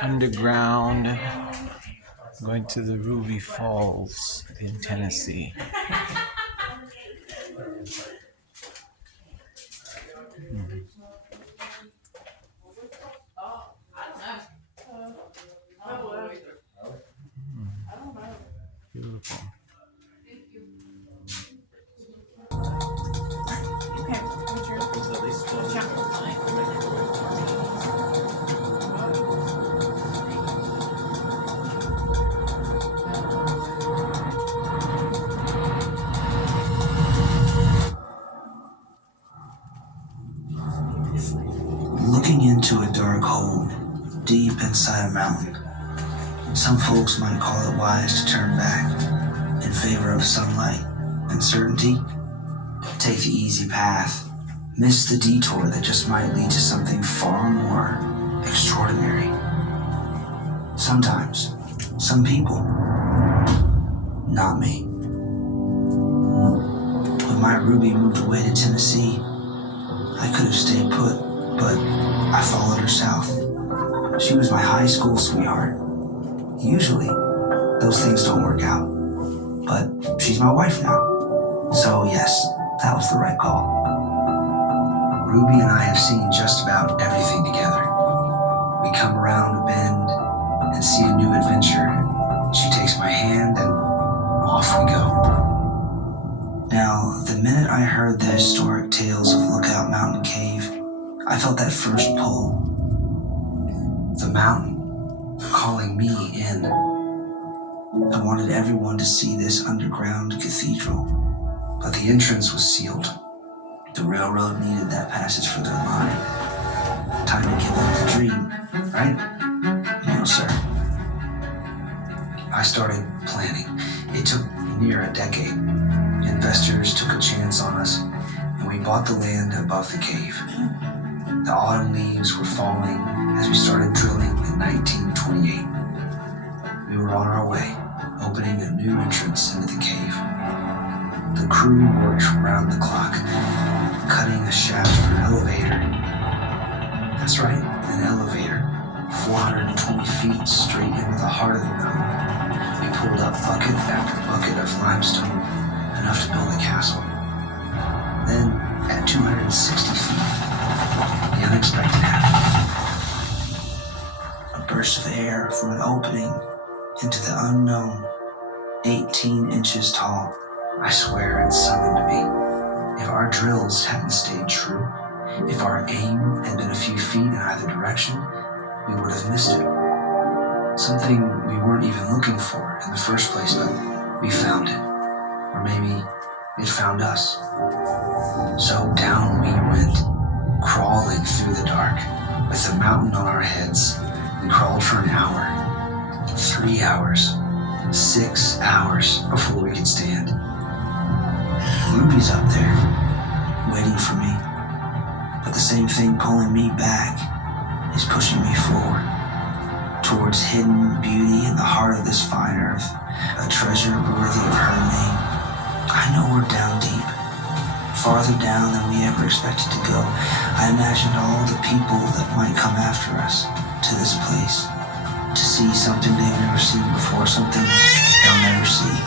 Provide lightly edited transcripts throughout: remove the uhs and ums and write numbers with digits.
underground, going to the Ruby Falls in Tennessee. Beautiful. Looking into a dark hole deep inside a mountain. Some folks might call it wise to turn back in favor of sunlight and certainty. Take the easy path, miss the detour that just might lead to something far more extraordinary. Sometimes, some people, not me. When my Ruby moved away to Tennessee, I could have stayed put, but I followed her south. She was my high school sweetheart. Usually, those things don't work out, but she's my wife now. So yes, that was the right call. Ruby and I have seen just about everything together. We come around a bend and see a new adventure. She takes my hand and off we go. Now, the minute I heard the historic tales of Lookout Mountain Cave, I felt that first pull. The mountain calling me in. I wanted everyone to see this underground cathedral, but the entrance was sealed. The railroad needed that passage for their line. Time to give up the dream, right? No, sir. I started planning. It took near a decade. Investors took a chance on us, and we bought the land above the cave. The autumn leaves were falling as we started drilling in 1928. We were on our way, opening a new entrance into the cave. The crew worked round the clock, cutting a shaft for an elevator. That's right, an elevator, 420 feet straight into the heart of the mountain. We pulled up bucket after bucket of limestone, enough to build a castle. Then, at 260 feet, the unexpected happened. A burst of air from an opening into the unknown, 18 inches tall. I swear it summoned me. If our drills hadn't stayed true, if our aim had been a few feet in either direction, we would have missed it. Something we weren't even looking for in the first place, but we found it. Or maybe it found us. So down we went, crawling through the dark, with the mountain on our heads. We crawled for an hour, 3 hours, 6 hours before we could stand. Ruby's up there, waiting for me, but the same thing pulling me back is pushing me forward, towards hidden beauty in the heart of this fine earth, a treasure worthy of her name. I know we're down deep, farther down than we ever expected to go. I imagined all the people that might come after us to this place, to see something they've never seen before, something they'll never see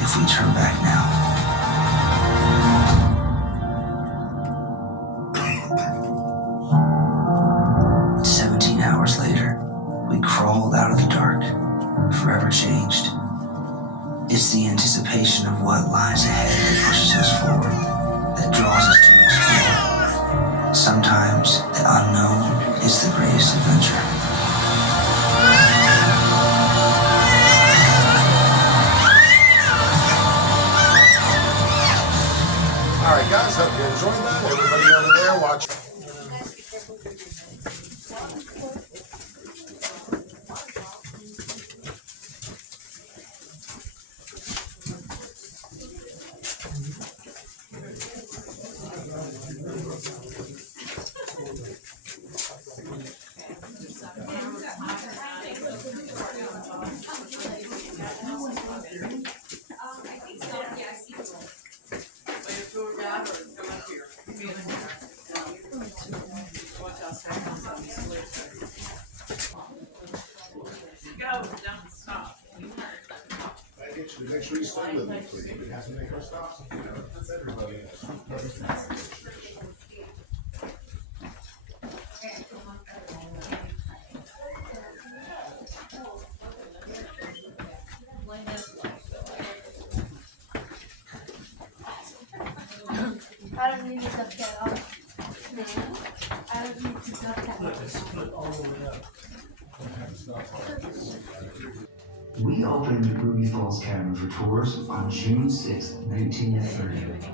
if we turn back now. 17 hours later, we crawled out of the dark, forever changed. It's the anticipation of what lies ahead that pushes us forward, that draws us to explore. Sometimes the unknown is the greatest adventure. All right, guys, hope you enjoyed that. Everybody over there, watch. Make sure you stay with me, please. I don't need to cut that off. I don't need to cut that off. We opened Ruby Falls Cavern for tours on June 6, 1930.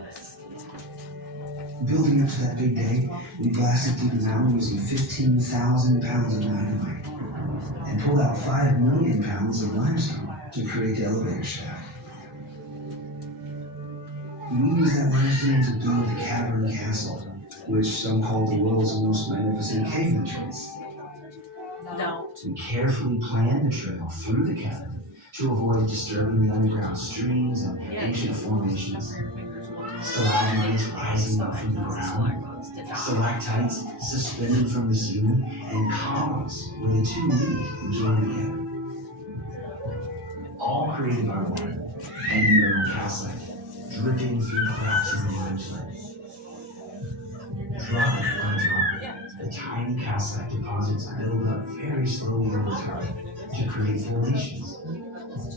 Building up to that big day, we blasted through the mountain using 15,000 pounds of dynamite and pulled out 5 million pounds of limestone to create the elevator shaft. We used that limestone to build the Cavern Castle, which some call the world's most magnificent cave entrance. No. We carefully planned the trail through the cavern to avoid disturbing the underground streams and ancient formations. Stalagmites rising up from the ground, stalactites suspended from the ceiling, and columns where the two meet and join together. All created by water and mineral calcite, dripping through cracks in the limestone. Drop by drop, the tiny calcite deposits build up very slowly over time to create formations,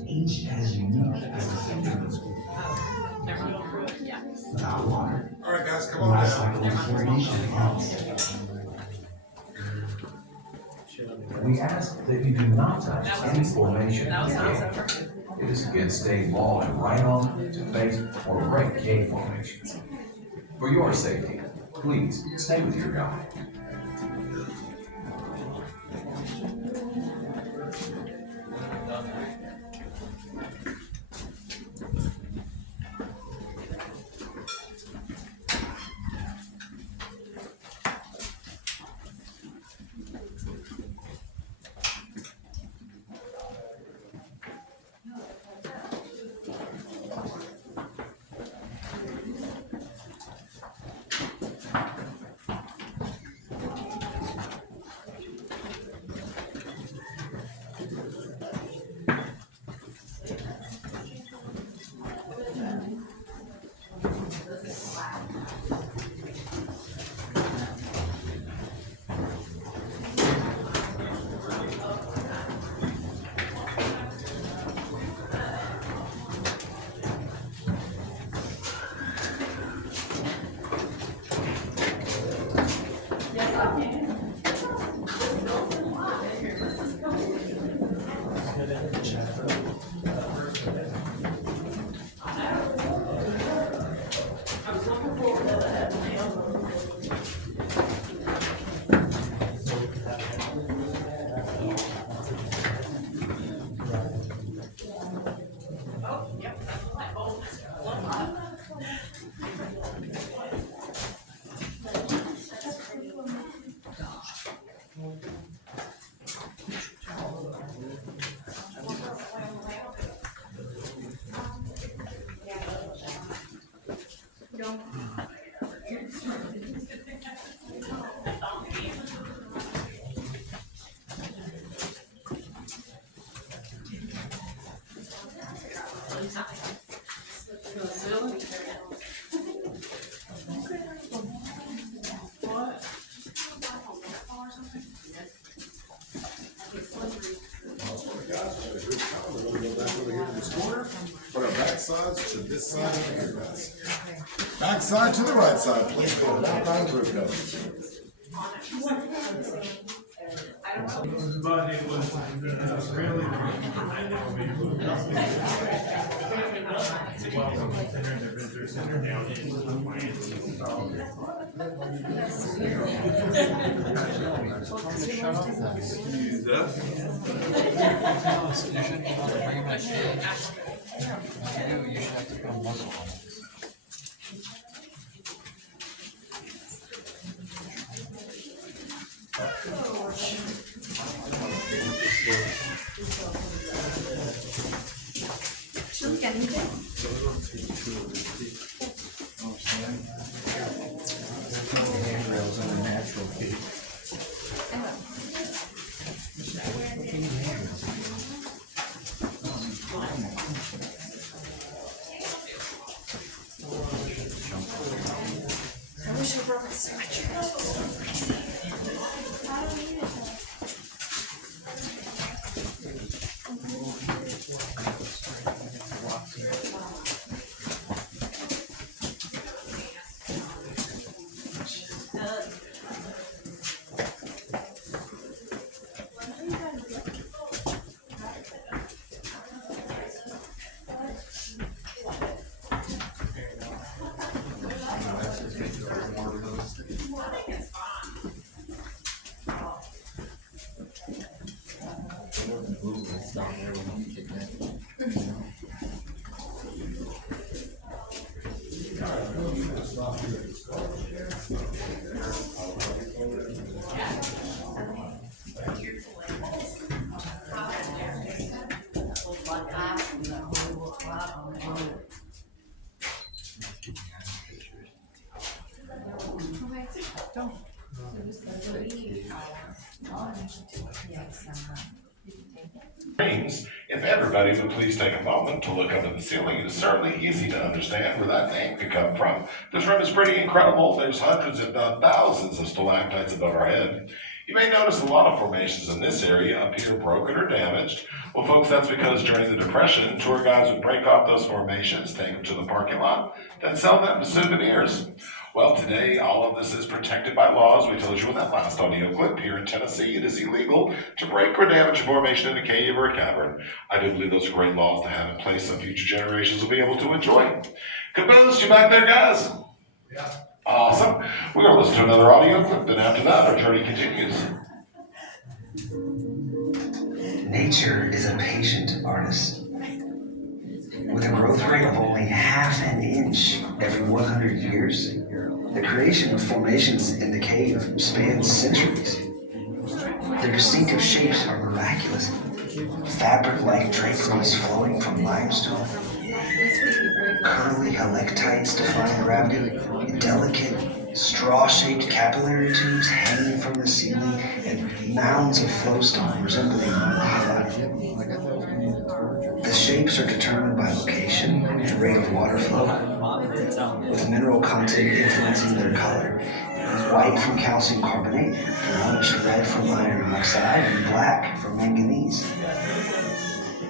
each as unique as the fingernail. Without water, All right, guys, come the on life down. cycle of formation ends. We ask that you do not touch any formation in the cave. It is against state law and right on to face or break cave formations. For your safety, please stay with your guide. Put our back sides to this side of the guys. Back side to the right side, please go down through guys. But it was really welcome center, the visitor center down in You should have to put a muzzle on it. Handrails on a natural peak. Screens. If everybody would please take a moment to look up at the ceiling, it is certainly easy to understand where that name could come from. This room is pretty incredible. There's hundreds, if not thousands, of stalactites above our head. You may notice a lot of formations in this area up here broken or damaged. Well, folks, that's because during the Depression, tour guides would break off those formations, take them to the parking lot, then sell them as souvenirs. Well, today, all of this is protected by laws. We told you in that last audio clip. Here in Tennessee, it is illegal to break or damage a formation in a cave or a cavern. I do believe those are great laws to have in place so future generations will be able to enjoy. Caboose, you back there, guys? Yeah. Awesome. We're going to listen to another audio clip, then after that, our journey continues. Nature is a patient artist. With a growth rate of only half an inch every 100 years, the creation of formations in the cave spans centuries. Their distinctive shapes are miraculous. Fabric-like draperies flowing from limestone, curly helictites defying gravity, delicate straw-shaped capillary tubes hanging from the ceiling, and mounds of flowstone resembling lava. The shapes are determined by location and rate of water flow, with mineral content influencing their color. White from calcium carbonate, brownish red from iron oxide, and black from manganese.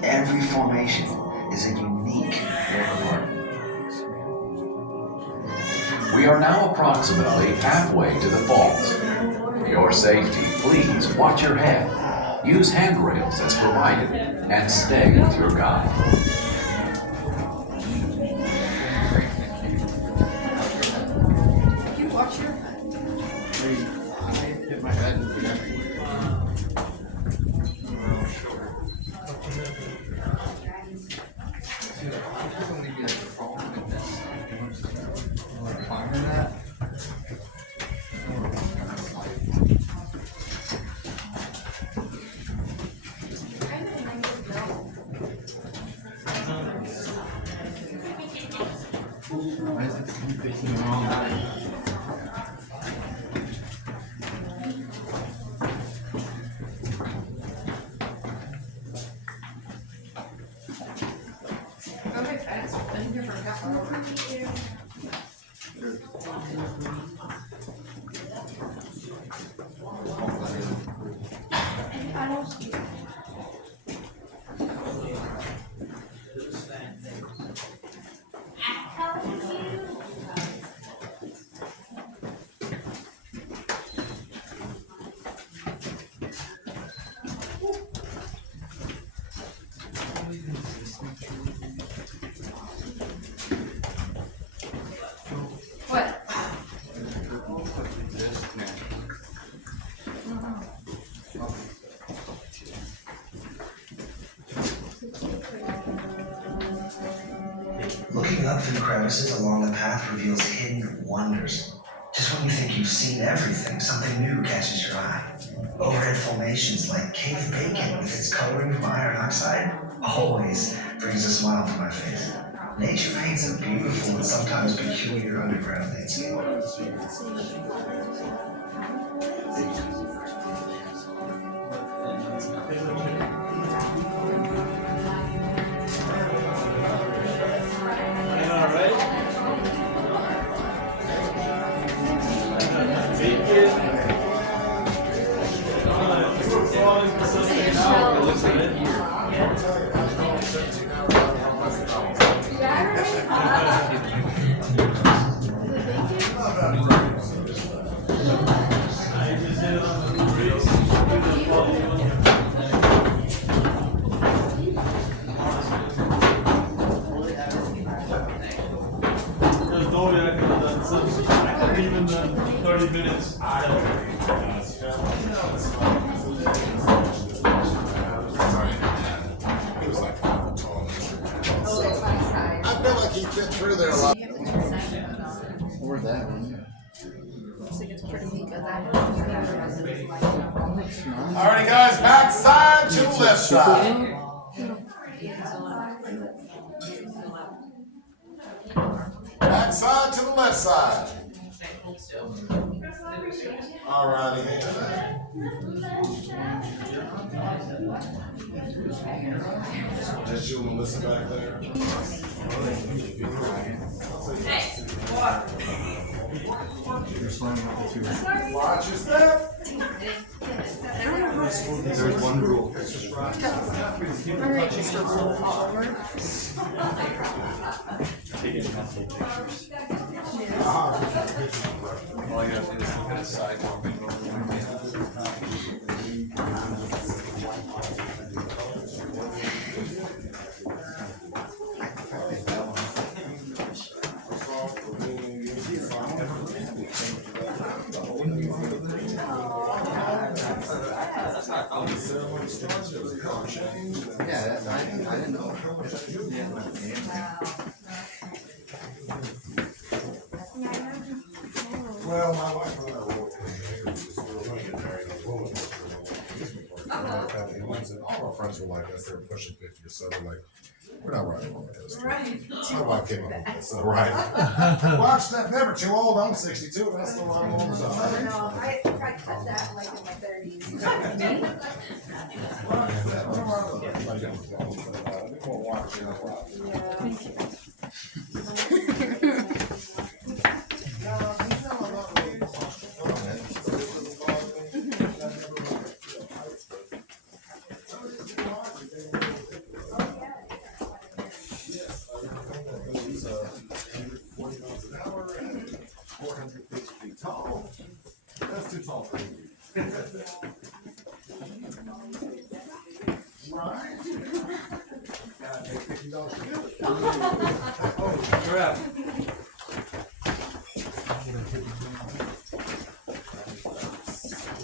Every formation is a unique work of art. We are now approximately halfway to the falls. For your safety, please watch your head. Use handrails as provided and stay with your guide. You watch your Hit my head and why is it facing the wrong way? Okay, fast. Then you're forgot. I don't see. What? Looking up through crevices along the path reveals hidden wonders. Just when you think you've seen everything, something new catches your eye. Overhead formations like cave bacon with its coloring from iron oxide always brings a smile to my face. Nature paints a beautiful and sometimes peculiar underground landscape. Even the 30 minutes. He was like 5 foot tall. I feel like he fit through there a lot. Or that one. Alrighty, guys, back side to left side. Back side to the left side. All righty. Just you and Melissa back there. Watch your step. There's one rule. Alright, Mr. Palmer. All you have to do is look at a sidewalk. Yeah, I didn't know. Well, my wife and I were going to get married. All our friends were like us. They were pushing 50 or so. They're like, we're not riding roller coaster. My wife came home with us, so right. Watch that. Never too old. I'm 62, and I still ride roller No, I cut that like in my 30s. That's too tall for you. Right? Gotta pay $50 to do it. Oh, crap.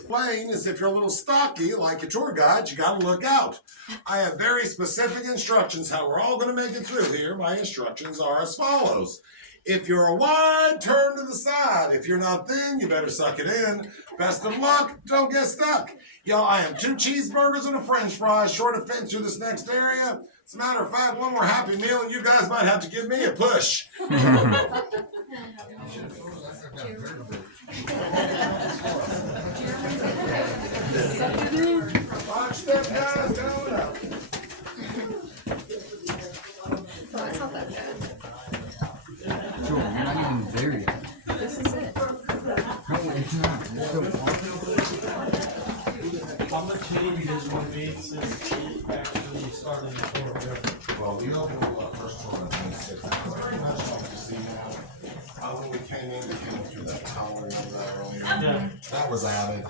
Lane is if you're a little stocky, like a tour guide, you gotta look out. I have very specific instructions how we're all gonna make it through here. My instructions are as follows. If you're a wide, turn to the side. If you're not thin, you better suck it in. Best of luck, don't get stuck. Y'all, I am 2 cheeseburgers and a french fry short of fence through this next area. As a matter of fact, one more Happy Meal and you guys might have to give me a push. Watch them guys going up. Oh, it's not that bad. Joel, you're not even there yet. This is it. No, it's not. It's still How much changes will be since he actually started the tour? Well, we opened the first tour on 26. Very much like you see now. When we came in through that tower, remember that earlier? Yeah. That was added.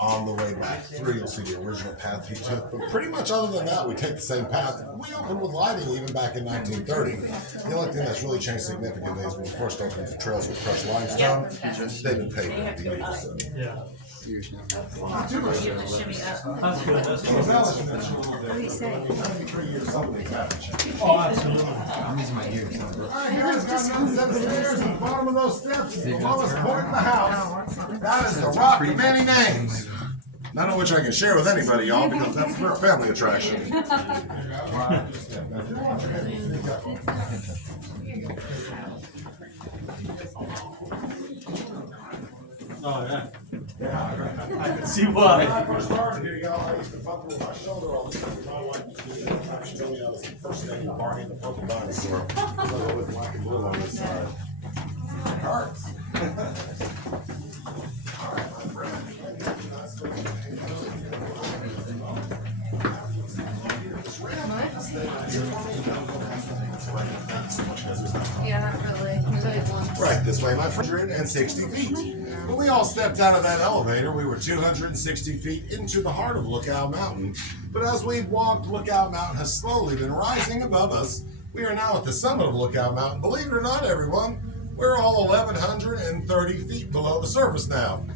On the way back through, you'll see the original path he took. But pretty much other than that, we take the same path. We opened with lighting even back in 1930. The only thing that's really changed significantly is when we first opened the trails with crushed limestone. They've been paved with the so. Yeah. years now. Not too much. That's good, that's good. What do you say? 93 years old, things haven't changed. Oh, absolutely. I'm using my ears. Not All right, you guys got another set of stairs at the bottom of those steps. It's the lowest point in the house. That is the Rock of Many Names. None of which I can share with anybody, y'all, because that's a family attraction. Oh, yeah. I can see why. When I first started here, y'all, I used to buckle my shoulder all the time. My wife used to do that. She told me I was the first thing in Barney the Purple Dinosaur. So I was black and blue on this side. Cards. All right, my friend. Yeah, not really. There's only one. Right, this way, my friend, 160 feet. When we all stepped out of that elevator, we were 260 feet into the heart of Lookout Mountain. But as we walked, Lookout Mountain has slowly been rising above us. We are now at the summit of Lookout Mountain. Believe it or not, everyone, we're all 1,130 feet below the surface now.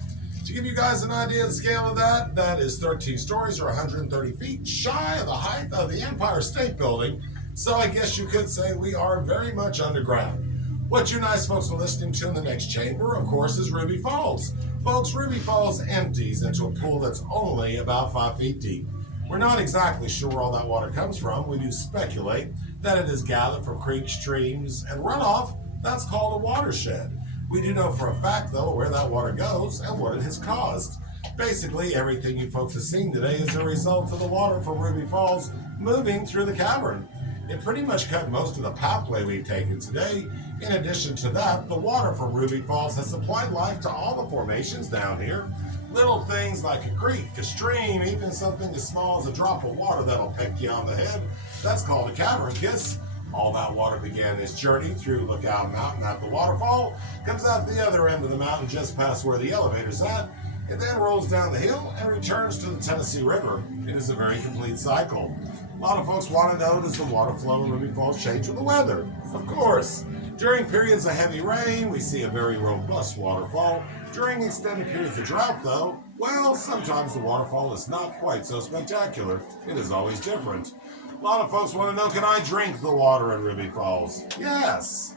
To give you guys an idea of the scale of that, that is 13 stories or 130 feet shy of the height of the Empire State Building. So I guess you could say we are very much underground. What you nice folks are listening to in the next chamber, of course, is Ruby Falls. Folks, Ruby Falls empties into a pool that's only about 5 feet deep. We're not exactly sure where all that water comes from. We do speculate that it is gathered from creeks, streams, and runoff. That's called a watershed. We do know for a fact, though, where that water goes and what it has caused. Basically, everything you folks have seen today is a result of the water from Ruby Falls moving through the cavern. It pretty much cut most of the pathway we've taken today. In addition to that, the water from Ruby Falls has supplied life to all the formations down here. Little things like a creek, a stream, even something as small as a drop of water that'll peck you on the head. That's called a cavern kiss. All that water began its journey through Lookout Mountain at the waterfall, comes out the other end of the mountain just past where the elevator's at, it then rolls down the hill and returns to the Tennessee River. It is a very complete cycle. A lot of folks want to know, does the water flow in Ruby Falls change with the weather? Of course. During periods of heavy rain, we see a very robust waterfall. During extended periods of drought, though, well, sometimes the waterfall is not quite so spectacular. It is always different. A lot of folks want to know, can I drink the water in Ruby Falls? Yes.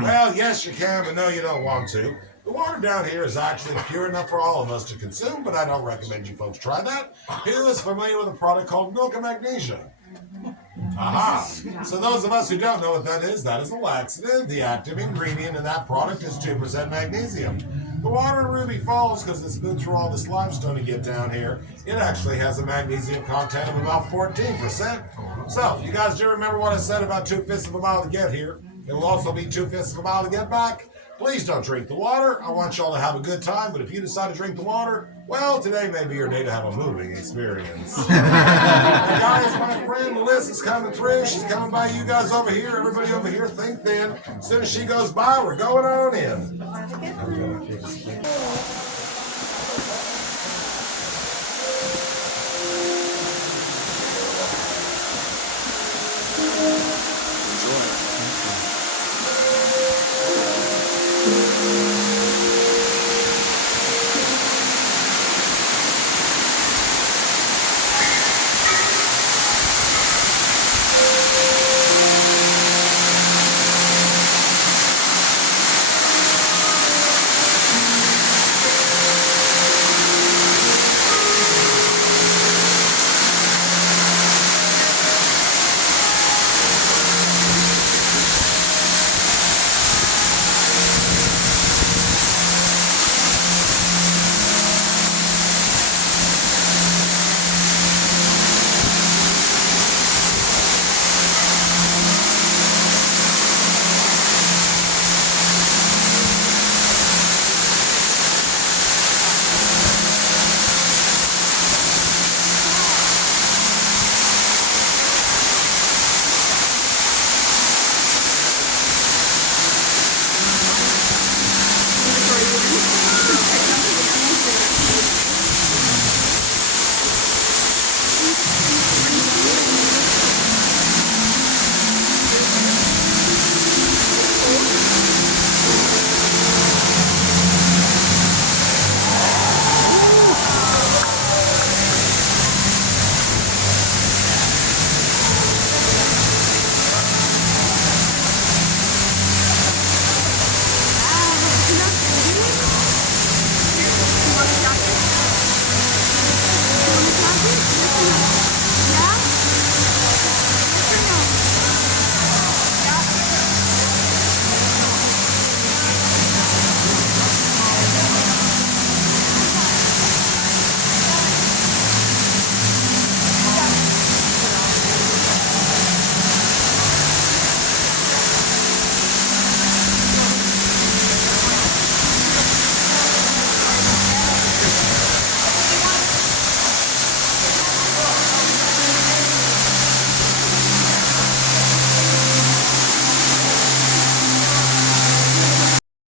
Well, yes, you can, but no, you don't want to. The water down here is actually pure enough for all of us to consume, but I don't recommend you folks try that. Who is familiar with a product called milk and magnesia? Aha! So those of us who don't know what that is a laxative. The active ingredient in that product is 2% magnesium. The water in Ruby Falls, because it's been through all this limestone to get down here, it actually has a magnesium content of about 14%. So, you guys do remember what I said about 2/5 of a mile to get here? It will also be 2/5 of a mile to get back. Please don't drink the water. I want y'all to have a good time, but if you decide to drink the water, well, today may be your day to have a moving experience. Now, guys, my friend Melissa's coming through. She's coming by you guys over here. Everybody over here, think then. As soon as she goes by, we're going on in. Have a good one.